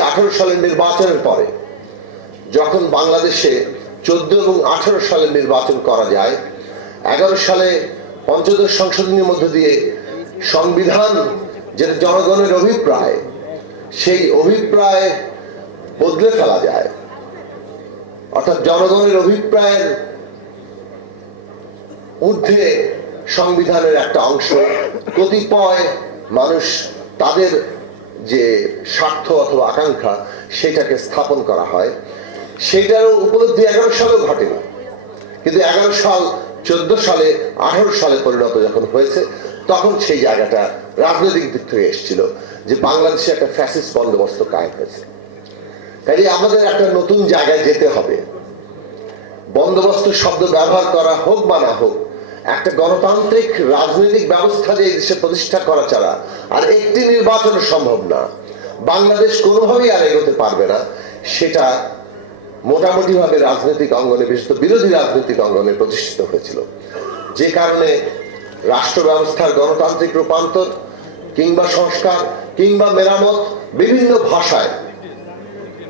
আঠারো সালের নির্বাচনের পরে যখন বাংলাদেশে চোদ্দ এবং আঠারো সালে নির্বাচন করা যায়, এগারো সালে পঞ্চদশ সংশোধনীর মধ্য দিয়ে সংবিধান যেটা জনগণের অভিপ্রায়, সেই অভিপ্রায় বদলে ফেলা যায়। অর্থাৎ জনগণের অভিপ্রায়ের ঊর্ধ্বে সংবিধানের একটা অংশ। কতিপয় মানুষ তাদের যে স্বার্থ অথবা আকাঙ্ক্ষা সেটাকে স্থাপন করা হয় সেটারও উপলব্ধি এগারো সালেও ঘটেনি। কিন্তু এগারো সাল, চোদ্দ সালে, আঠারো সালে পরিণত যখন হয়েছে, তখন সেই জায়গাটা রাজনৈতিক দিক থেকে এসেছিল যে বাংলাদেশে একটা ফ্যাসিস্ট বন্দোবস্ত কায়েম হয়েছে। কাজে আমাদের একটা নতুন জায়গায় যেতে হবে। বন্দোবস্ত শব্দ ব্যবহার করা হোক বা না হোক একটা গণতান্ত্রিক রাজনৈতিক ব্যবস্থা যে দেশে প্রতিষ্ঠা করা ছাড়া আর একটি নির্বাচন সম্ভব না। বাংলাদেশ কোনোভাবেই আর এগোতে পারবে না। সেটা মোটামুটিভাবে রাজনৈতিক অঙ্গনে, বিশেষত বিরোধী রাজনৈতিক অঙ্গনে প্রতিষ্ঠিত হয়েছিল। যে কারণে রাষ্ট্র ব্যবস্থার গণতান্ত্রিক রূপান্তর কিংবা সংস্কার কিংবা মেরামত বিভিন্ন ভাষায়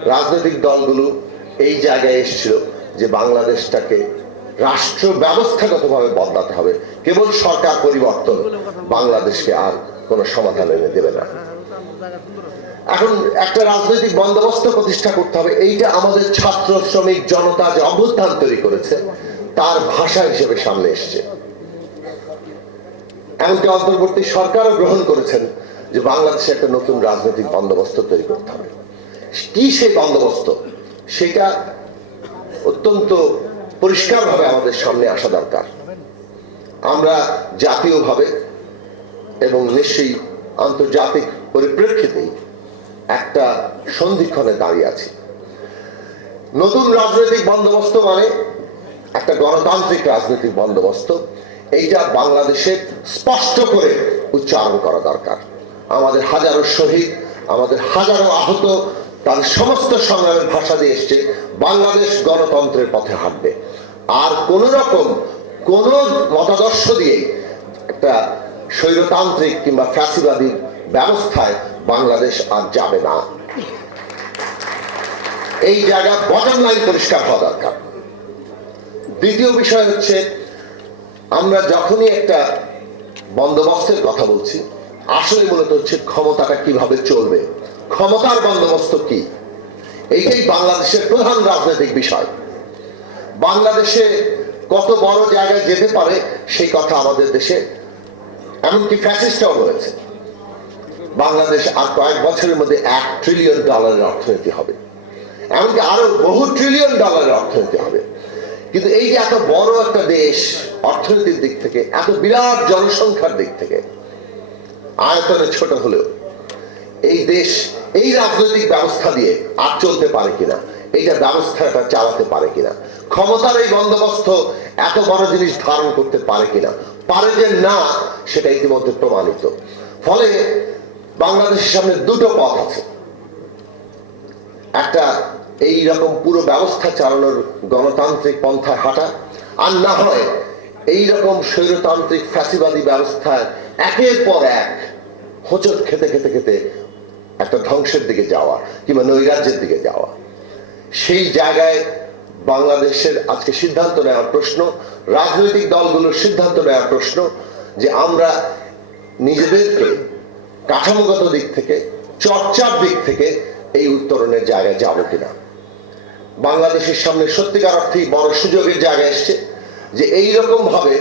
রাজনৈতিক দলগুলো এই জায়গায় এসেছিল যে বাংলাদেশটাকে রাষ্ট্র ব্যবস্থাগতভাবে বদলাতে হবে। কেবল সরকার পরিবর্তন বাংলাদেশকে আর কোনো সমাধান এনে দেবে না। এখন একটা রাজনৈতিক বন্দোবস্ত প্রতিষ্ঠা করতে হবে। এইটা আমাদের ছাত্র, শ্রমিক, জনতা যে অভ্যুত্থান তৈরি করেছে, তার ভাষা হিসেবে সামনে এসছে। এমনকি অন্তর্বর্তী সরকারও গ্রহণ করেছেন যে বাংলাদেশে একটা নতুন রাজনৈতিক বন্দোবস্ত তৈরি করতে হবে। কি সেই বন্দোবস্ত? সেটা অত্যন্ত পরিষ্কারভাবে আমাদের সামনে আসা দরকার। আমরা জাতীয়ভাবে এবং নিশ্চয়ই আন্তর্জাতিক পরিপ্রেক্ষিতেই একটা সন্ধিক্ষণে দাঁড়িয়ে আছি। নতুন রাজনৈতিক বন্দোবস্ত মানে একটা গণতান্ত্রিক রাজনৈতিক বন্দোবস্ত। এইটা বাংলাদেশে স্পষ্ট করে উচ্চারণ করা দরকার। আমাদের হাজারো শহীদ, আমাদের হাজারো আহত, তাদের সমস্ত সংগ্রামের ভাষা দিয়ে এসছে, বাংলাদেশ গণতন্ত্রের পথে হাঁটবে। আর কোন রকম কোন মতাদর্শ দিয়ে একটা স্বৈরতান্ত্রিক কিংবা ফ্যাসিবাদী ব্যবস্থায় বাংলাদেশ আর যাবে না। এই জায়গা বটম লাইন পরিষ্কার হওয়া দরকার। দ্বিতীয় বিষয় হচ্ছে, আমরা যখনই একটা বন্দোবস্তের কথা বলছি, আসলে মূলত হচ্ছে ক্ষমতাটা কীভাবে চলবে, ক্ষমতার বন্দোবস্ত কি? এইটাই বাংলাদেশের প্রধান রাজনৈতিক বিষয়। বাংলাদেশে কত বড় জায়গায় যেতে পারে সেই কথা আমাদের দেশে, এমনকি ফ্যাসিস্টও রয়েছে বাংলাদেশ আর কয়েক বছরের মধ্যে এক ট্রিলিয়ন ডলারের অর্থনীতি হবে। এমনকি আরও বহু ট্রিলিয়ন ডলারের অর্থনীতি হবে। কিন্তু এই যে এত বড় একটা দেশ অর্থনীতির দিক থেকে, এত বিরাট জনসংখ্যার দিক থেকে, আয়তনে ছোট হলেও, এই দেশ এই রাজনৈতিক ব্যবস্থা দিয়ে আর চলতে পারে কিনা, এইটা ব্যবস্থাটা চালাতে পারে কিনা ক্ষমতার এই বন্দোবস্ত এত বড় জিনিস ধারণ করতে পারে কিনা? পারে যে না, সেটা ইতিমধ্যে প্রমাণিত। ফলে বাংলাদেশের সামনে দুটো পথ আছে। একটা এই রকম পুরো ব্যবস্থা চালানোর গণতান্ত্রিক পন্থায় হাঁটা, আর না হয় এই রকম স্বৈরতান্ত্রিক ফ্যাসিবাদী ব্যবস্থায় একের পর এক হোঁচট খেতে খেতে খেতে একটা ধ্বংসের দিকে যাওয়া কিংবা নৈরাজ্যের দিকে যাওয়া। সেই জায়গায় বাংলাদেশের আজকে সিদ্ধান্ত নেওয়ার প্রশ্ন, রাজনৈতিক দলগুলোর সিদ্ধান্ত নেওয়ার প্রশ্ন, যে আমরা নিজেদেরকে কাঠামোগত দিক থেকে, চর্চার দিক থেকে এই উত্তরণের জায়গায় যাব কিনা। বাংলাদেশের সামনে সত্যিকার অর্থেই বড় সুযোগের জায়গা এসছে যে এই রকম ভাবে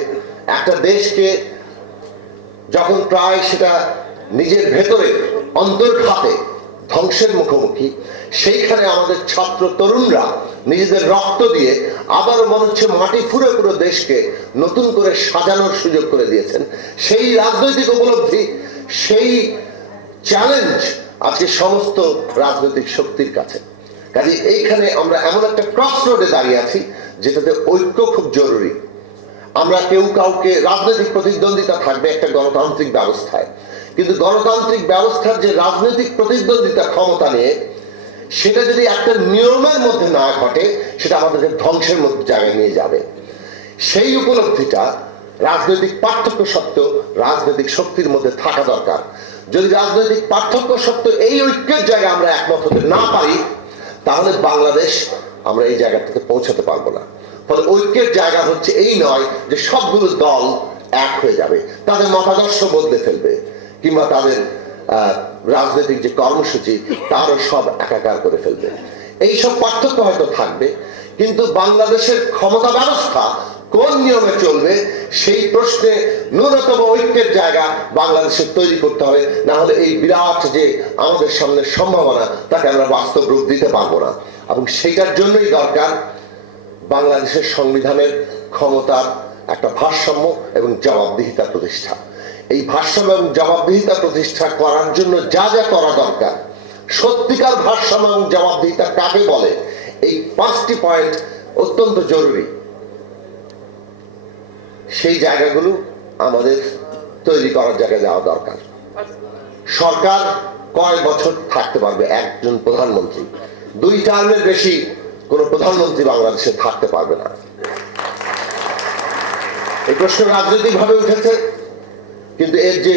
একটা দেশকে যখন প্রায় সেটা নিজের ভেতরে অন্তর্ঘাতে ধ্বংসের মুখোমুখি সেইখানে আমাদের ছাত্র তরুণরা নিজেদের রক্ত দিয়ে আবার মনে হচ্ছে মাটি ফুরে পুরো দেশকে নতুন করে সাজানোর সুযোগ করে দিয়েছেন। সেই রাজনৈতিক উপলব্ধি, সেই চ্যালেঞ্জ আজকে সমস্ত রাজনৈতিক শক্তির কাছে। কাজে এইখানে আমরা এমন একটা ক্রস রোডে দাঁড়িয়ে আছি, যেটাতে ঐক্য খুব জরুরি। আমরা কেউ কাউকে রাজনৈতিক প্রতিদ্বন্দ্বিতা থাকবে একটা গণতান্ত্রিক ব্যবস্থায়। কিন্তু গণতান্ত্রিক ব্যবস্থার যে রাজনৈতিক প্রতিদ্বন্দ্বিতা ক্ষমতা নিয়ে সেটা যদি একটা নিয়মের মধ্যে না ঘটে, সেটা আমাদেরকে ধ্বংসের মধ্যে জায়গায় নিয়ে যাবে। সেই উপলব্ধিটা রাজনৈতিক পার্থক্য সত্ত্বেও রাজনৈতিক শক্তির মধ্যে থাকা দরকার। যদি রাজনৈতিক পার্থক্য সত্ত্বেও এই ঐক্যের জায়গায় আমরা একমত হতে না পারি, তাহলে বাংলাদেশ আমরা এই জায়গা থেকে পৌঁছাতে পারব না। ফলে ঐক্যের জায়গা হচ্ছে এই নয় যে সবগুলো দল এক হয়ে যাবে। তাদের মতাদর্শ বদলে ফেলবে, কিংবা তাদের রাজনৈতিক যে কর্মসূচি, তারও সব একাকার করে ফেলবে। এইসব পার্থক্য হয়তো থাকবে, কিন্তু বাংলাদেশের ক্ষমতা ব্যবস্থা কোন নিয়মে চলবে, সেই প্রশ্নে ন্যূনতম ঐক্যের জায়গা বাংলাদেশের তৈরি করতে হবে, না হলে এই বিরাট যে আমাদের সামনে সম্ভাবনা, তাকে আমরা বাস্তব রূপ দিতে পারব না। এবং সেইটার জন্যই দরকার বাংলাদেশের সংবিধানের ক্ষমতার একটা ভারসাম্য এবং জবাবদিহিতা প্রতিষ্ঠা। এই ভারসাম্য এবং জবাবদিহিতা প্রতিষ্ঠা করার জন্য যা যা করা দরকার, সত্যিকার ভারসাম্য এবং জবাবদিহিতা কাকে বলে, এই পাঁচটি পয়েন্ট অত্যন্ত জরুরি। সেই জায়গাগুলো আমাদের তৈরি করার জায়গায় যাওয়া দরকার। সরকার কয় বছর থাকতে পারবে একজন প্রধানমন্ত্রী। দুই টার্মের বেশি কোনো প্রধানমন্ত্রী বাংলাদেশে থাকতে পারবে না। এই প্রশ্ন রাজনৈতিক ভাবে উঠেছে। কিন্তু এর যে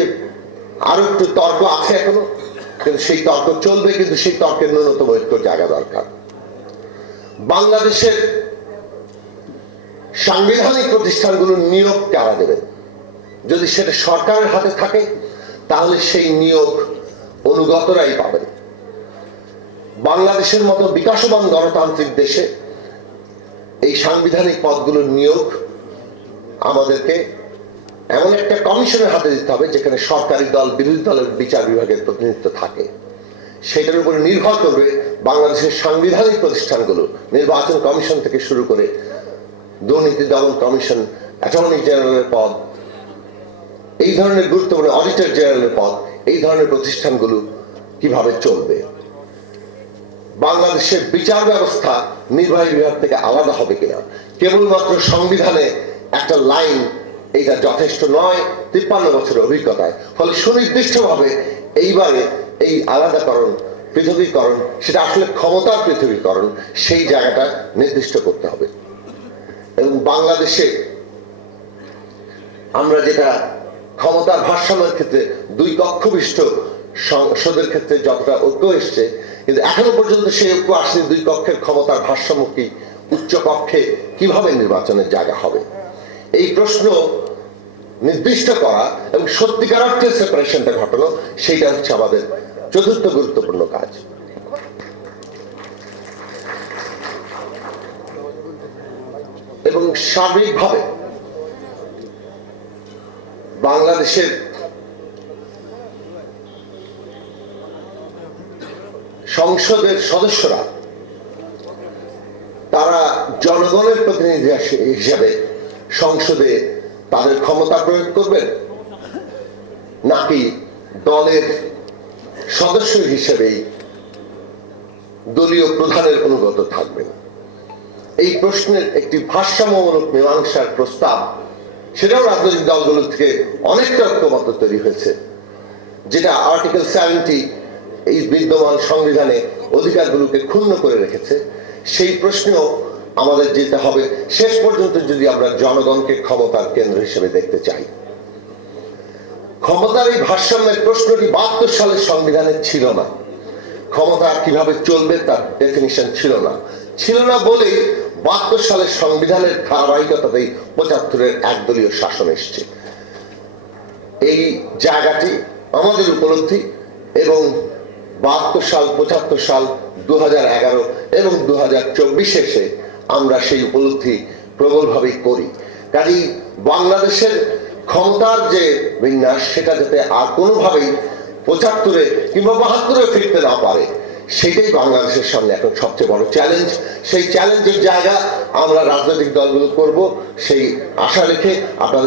আরও একটু তর্ক আছে এখনও, কিন্তু সেই তর্ক চলবে, কিন্তু সেই তর্কের ন্যূনতম একটু জায়গা দরকার। বাংলাদেশের সাংবিধানিক প্রতিষ্ঠানগুলোর নিয়োগ কারা দেবে, যদি সেটা সরকারের হাতে থাকে, তাহলে সেই নিয়োগ অনুগতরাই পাবেন। বাংলাদেশের মতো বিকাশমান গণতান্ত্রিক দেশে এই সাংবিধানিক পদগুলোর নিয়োগ আমাদেরকে এমন একটা কমিশনের হাতে দিতে হবে যেখানে সরকারি দল, বিরোধী দলের বিচার বিভাগের প্রতিনিধিত্ব থাকে। সেটার উপরে নির্ভর করবে বাংলাদেশের সাংবিধানিক প্রতিষ্ঠানগুলো। নির্বাচন কমিশন থেকে শুরু করে দুর্নীতি দমন কমিশন, অ্যাটর্নি জেনারেলের পদ, এই ধরনের গুরুত্বপূর্ণ অডিটর জেনারেলের পদ, এই ধরনের প্রতিষ্ঠানগুলো কীভাবে চলবে? বাংলাদেশের বিচার ব্যবস্থা নির্বাহী বিভাগ থেকে আলাদা হবে কিনা? কেবলমাত্র সংবিধানে একটা লাইন এইটা যথেষ্ট নয়, তিপ্পান্ন বছরের অভিজ্ঞতায়। ফলে সুনির্দিষ্টভাবে এইবারে এই আলাদাকরণ, পৃথকীকরণ, সেটা আসলে ক্ষমতার পৃথকীকরণ, সেই জায়গাটা নির্দিষ্ট করতে হবে। এবং বাংলাদেশে আমরা যেটা ক্ষমতার ভারসাম্যের ক্ষেত্রে দুই কক্ষ বিশিষ্ট সংসদের ক্ষেত্রে যতটা ঐক্য এসছে, কিন্তু এখনও পর্যন্ত সেই ঐক্য আসেনি দুই কক্ষের ক্ষমতার ভারসাম্য কি, উচ্চ কক্ষে কীভাবে নির্বাচনের জায়গা হবে। এই প্রশ্ন নির্দিষ্ট করা এবং সত্যিকার অর্থে সেপারেশনটা ঘটানো সেইটা হচ্ছে আমাদের চতুর্থ গুরুত্বপূর্ণ কাজ। এবং সার্বিকভাবে বাংলাদেশের সংসদের সদস্যরা তারা জনগণের প্রতিনিধি হিসে- হিসেবে সংসদে তাদের ক্ষমতা প্রয়োগ করবেন? নাকি দলের সদস্য হিসেবেই দলীয় প্রধানের অনুগত থাকবেন? এই প্রশ্নের একটি ভারসাম্যমূলক মীমাংসার প্রস্তাব, সেটাও রাজনৈতিক দলগুলো থেকে অনেকটা ঐক্যমত তৈরি হয়েছে, যেটা আর্টিকেল সেভেন্টি এই বিদ্যমান সংবিধানে অধিকারগুলোকে ক্ষুণ্ণ করে রেখেছে। সেই প্রশ্নেও আমাদের যেতে হবে। শেষ পর্যন্ত যদি আমরা জনগণকে ক্ষমতার কেন্দ্র হিসেবে দেখতে চাই। ক্ষমতার এই ভারসাম্যের প্রশ্নটি বাহাত্তর সালের সংবিধানে ছিল না। ক্ষমতা কীভাবে চলবে তার ডেফিনিশন ছিল না। ছিল না বলেই বাহাত্তর সালের সংবিধানের ধারাবাহিকতাতেই পঁচাত্তরের একদলীয় শাসন এসছে। এই জায়গাটি আমাদের উপলব্ধি এবং বাহাত্তর সাল, পঁচাত্তর সাল দু এবং দু হাজার চব্বিশে আমরা সেই উপলব্ধি প্রবলভাবেই করি। কাজেই বাংলাদেশের ক্ষমতার যে বিন্যাস, সেটা যাতে আর কোনোভাবেই পঁচাত্তরে কিংবা বাহাত্তরে ফিরতে না পারে, সেটাই বাংলাদেশের সামনে এখন সবচেয়ে বড় চ্যালেঞ্জ সেই চ্যালেঞ্জের জায়গা আমরা রাজনৈতিক দলগুলো করব, সেই আশা রেখে আপনাদের